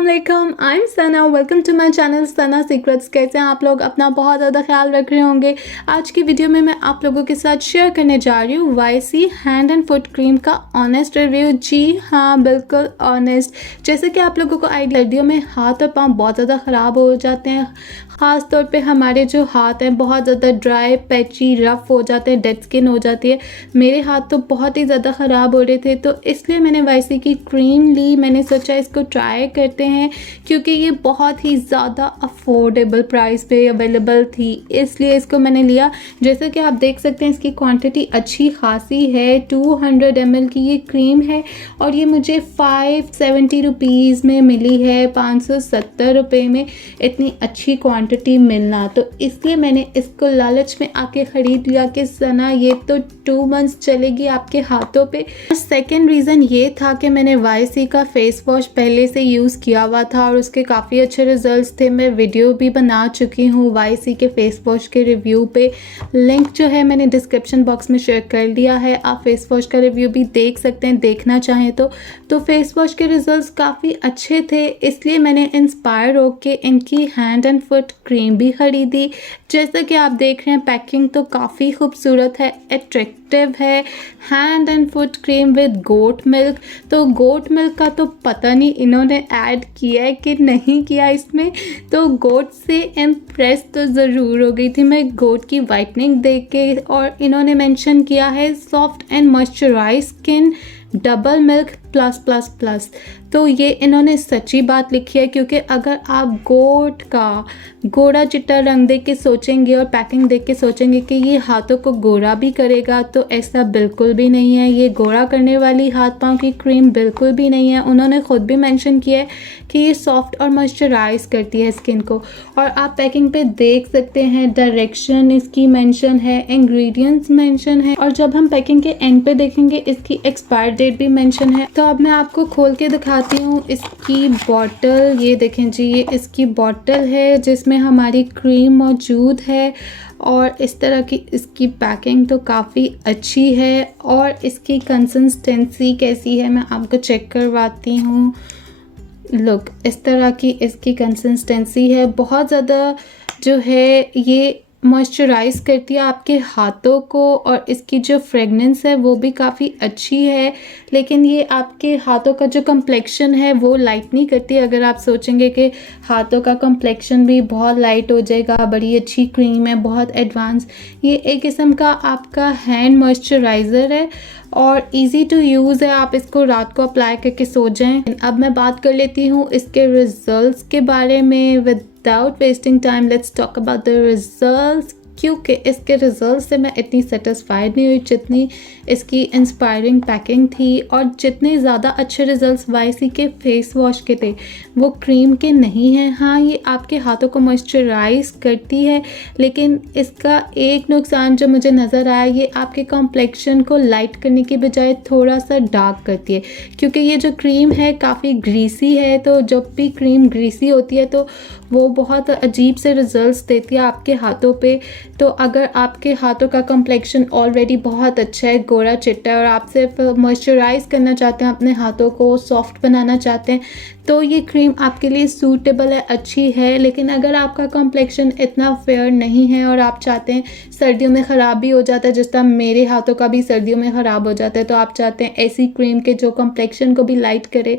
अस्सलाम वालेकुम, I am Sana. Welcome to my channel Sana secrets. कैसे हैं आप लोग? अपना बहुत ज़्यादा ख्याल रख रहे होंगे। आज की वीडियो में मैं आप लोगों के साथ शेयर करने जा रही हूँ YC hand and foot cream का ऑनेस्ट रिव्यू। जी हाँ, बिल्कुल ऑनेस्ट। जैसे कि आप लोगों को आइडिया, सर्दियों में हाथ और पाँव बहुत ज़्यादा ख़राब हो जाते हैं। ख़ास तौर पे हमारे जो हाथ हैं बहुत ज़्यादा ड्राई, पैची, रफ़ हो जाते हैं, डेड स्किन हो जाती है। मेरे हाथ तो बहुत ही ज़्यादा ख़राब हो रहे थे, तो इसलिए मैंने YC की क्रीम ली। मैंने सोचा इसको ट्राई करते हैं क्योंकि ये बहुत ही ज़्यादा अफोर्डेबल प्राइस पे अवेलेबल थी, इसलिए इसको मैंने लिया। जैसे कि आप देख सकते हैं इसकी क्वांटिटी अच्छी खासी है। 200 ml की ये क्रीम है और ये मुझे 570 रुपीज़ में मिली है। 570 रुपये में इतनी अच्छी क्वांटिटी मिलना, तो इसलिए मैंने इसको लालच में आके ख़रीद लिया कि सना ये तो 2 मंथ्स चलेगी आपके हाथों पे। सेकेंड रीज़न ये था कि मैंने YC का फेस वॉश पहले से यूज़ किया हुआ था और उसके काफ़ी अच्छे रिजल्ट्स थे। मैं वीडियो भी बना चुकी हूँ YC के फेस वॉश के रिव्यू पे। लिंक जो है मैंने डिस्क्रिप्शन बॉक्स में शेयर कर दिया है। आप फेस वॉश का रिव्यू भी देख सकते हैं, देखना चाहें तो फेस वॉश के रिजल्ट्स काफ़ी अच्छे थे, इसलिए मैंने इंस्पायर होके इनकी हैंड एंड फुट क्रीम भी ख़रीदी। जैसा कि आप देख रहे हैं पैकिंग तो काफ़ी खूबसूरत है, अट्रैक्टिव है। Hand and foot cream with goat milk. तो गोट मिल्क का तो पता नहीं इन्होंने ऐड किया है कि नहीं किया इसमें, तो गोट से इम्प्रेस तो ज़रूर हो गई थी मैं गोट की वाइटनिंग देख के। और इन्होंने मेंशन किया है soft and moisturise skin, double milk plus plus plus. तो ये इन्होंने सच्ची बात लिखी है, क्योंकि अगर आप गोट का गोरा चिट्टा रंग देख के सोचेंगे और पैकिंग देख के सोचेंगे कि ये हाथों को गोरा भी करेगा, तो ऐसा बिल्कुल भी नहीं है। ये गोरा करने वाली हाथ पाँव की क्रीम बिल्कुल भी नहीं है। उन्होंने ख़ुद भी मेंशन किया है कि ये सॉफ्ट और मॉइस्चराइज करती है स्किन को। और आप पैकिंग पे देख सकते हैं डायरेक्शन इसकी मेंशन है, इंग्रेडिएंट्स मेंशन है, और जब हम पैकिंग के एंड पे देखेंगे इसकी एक्सपायर डेट भी मेंशन है। तो अब मैं आपको खोल के दिखाती हूँ इसकी बॉटल। ये देखें जी, ये इसकी बॉटल है जिसमें हमारी क्रीम मौजूद है और इस तरह की इसकी पैकिंग तो काफ़ी अच्छी है। और इसकी कंसिस्टेंसी कैसी है मैं आपको चेक करवाती हूँ। लुक, इस तरह की इसकी कंसिस्टेंसी है। बहुत ज़्यादा जो है ये मॉइस्चराइज करती है आपके हाथों को, और इसकी जो फ्रेगनेंस है वो भी काफ़ी अच्छी है। लेकिन ये आपके हाथों का जो कम्प्लेक्शन है वो लाइट नहीं करती। अगर आप सोचेंगे कि हाथों का कम्प्लेक्शन भी बहुत लाइट हो जाएगा, बड़ी अच्छी क्रीम है, बहुत एडवांस, ये एक किस्म का आपका हैंड मॉइस्चराइज़र है और इजी टू यूज़ है। आप इसको रात को अप्लाई करके सो जाएं। अब मैं बात कर लेती हूँ इसके रिजल्ट्स के बारे में। Without wasting time let's talk about the results, क्योंकि इसके रिजल्ट से मैं इतनी सेटिस्फाइड नहीं हुई जितनी इसकी इंस्पायरिंग पैकिंग थी और जितने ज़्यादा अच्छे रिजल्ट्स YC के फेस वॉश के थे वो क्रीम के नहीं हैं। हाँ, ये आपके हाथों को मॉइस्चराइज करती है, लेकिन इसका एक नुकसान जो मुझे नज़र आया, ये आपके कॉम्प्लेक्शन को लाइट करने की बजाय थोड़ा सा डार्क करती है। क्योंकि ये जो क्रीम है काफ़ी ग्रीसी है, तो जब भी क्रीम ग्रीसी होती है तो वो बहुत अजीब से रिजल्ट्स देती है आपके हाथों पे। तो अगर आपके हाथों का कम्प्लेक्शन ऑलरेडी बहुत अच्छा है, गोरा चिट्टा, और आप सिर्फ मॉइस्चराइज करना चाहते हैं, अपने हाथों को सॉफ्ट बनाना चाहते हैं, तो ये क्रीम आपके लिए सूटेबल है, अच्छी है। लेकिन अगर आपका कम्प्लेक्शन इतना फेयर नहीं है और आप चाहते हैं, सर्दियों में ख़राब भी हो जाता है, जिस तरह मेरे हाथों का भी सर्दियों में ख़राब हो जाता है, तो आप चाहते हैं ऐसी क्रीम के जो कम्प्लेक्शन को भी लाइट करे,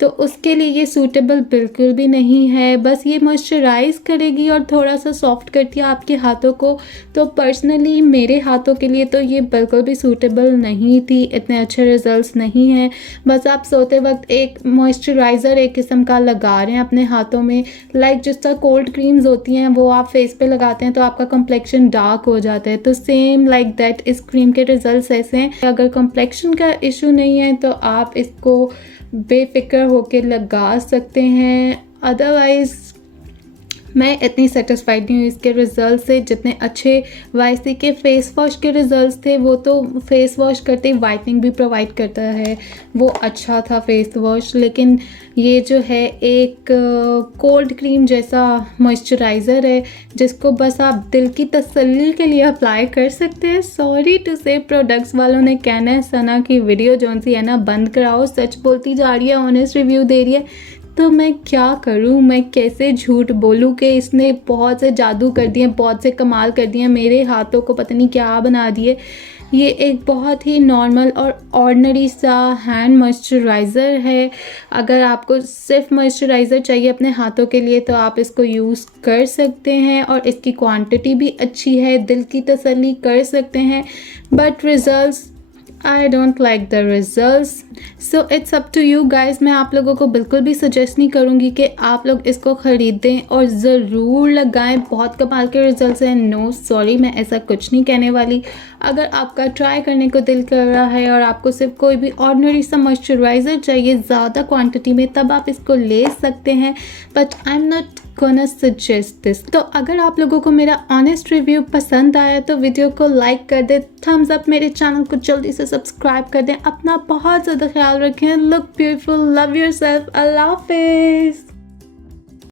तो उसके लिए ये सूटेबल बिल्कुल भी नहीं है। बस ये मॉइस्चराइज करेगी और थोड़ा सा सॉफ्ट करती है आपके हाथों को। तो पर्सनली मेरे हाथों के लिए तो ये बिल्कुल भी सूटेबल नहीं थी, इतने अच्छे रिजल्ट्स नहीं हैं। बस आप सोते वक्त एक मॉइस्चराइज़र एक किस्म का लगा रहे हैं अपने हाथों में, लाइक जिस तरह कोल्ड क्रीम्स होती हैं वो आप फेस पे लगाते हैं तो आपका कम्प्लेक्शन डार्क हो जाता है, तो सेम लाइक दैट इस क्रीम के रिजल्ट्स ऐसे हैं। अगर कम्प्लेक्शन का इशू नहीं है तो आप इसको बेफिक्र होके लगा सकते हैं। अदरवाइज़ मैं इतनी सेटिस्फाइड नहीं हूँ इसके रिज़ल्ट से जितने अच्छे YC के फेस वॉश के रिज़ल्ट्स थे। वो तो फेस वॉश करते ही वाइटनिंग भी प्रोवाइड करता है, वो अच्छा था फेस वॉश। लेकिन ये जो है एक कोल्ड क्रीम जैसा मॉइस्चराइज़र है जिसको बस आप दिल की तसल्ली के लिए अप्लाई कर सकते हैं। सॉरी टू से प्रोडक्ट्स वालों ने कहना है सना की वीडियो जोन सी है ना बंद कराओ, सच बोलती जा रही है, ऑनेस्ट रिव्यू दे रही है, तो मैं क्या करूँ, मैं कैसे झूठ बोलूँ कि इसने बहुत से जादू कर दिए, बहुत से कमाल कर दिए, मेरे हाथों को पता नहीं क्या बना दिए। ये एक बहुत ही नॉर्मल और ऑर्डिनरी सा हैंड मॉइस्चराइज़र है। अगर आपको सिर्फ मॉइस्चराइज़र चाहिए अपने हाथों के लिए तो आप इसको यूज़ कर सकते हैं और इसकी क्वांटिटी भी अच्छी है, दिल की तसल्ली कर सकते हैं। But results, I don't like the results, so it's up to you guys. मैं आप लोगों को बिल्कुल भी सजेस्ट नहीं करूँगी कि आप लोग इसको ख़रीदें और ज़रूर लगाएं, बहुत कमाल के रिजल्ट्स हैं। नो सॉरी, मैं ऐसा कुछ नहीं कहने वाली। अगर आपका ट्राई करने को दिल कर रहा है और आपको सिर्फ कोई भी ऑर्डिनरी सा मॉइस्चराइज़र चाहिए ज़्यादा क्वांटिटी में, तब आप इसको ले सकते हैं, but I am not gonna suggest this. तो अगर आप लोगों को मेरा ऑनेस्ट रिव्यू पसंद आया तो वीडियो को लाइक कर दें, थम्स अप, मेरे चैनल को जल्दी से सब्सक्राइब कर दें। अपना बहुत ज़्यादा ख्याल रखें। लुक ब्यूटीफुल, लव योरसेल्फ, अल्लाह हाफिज़।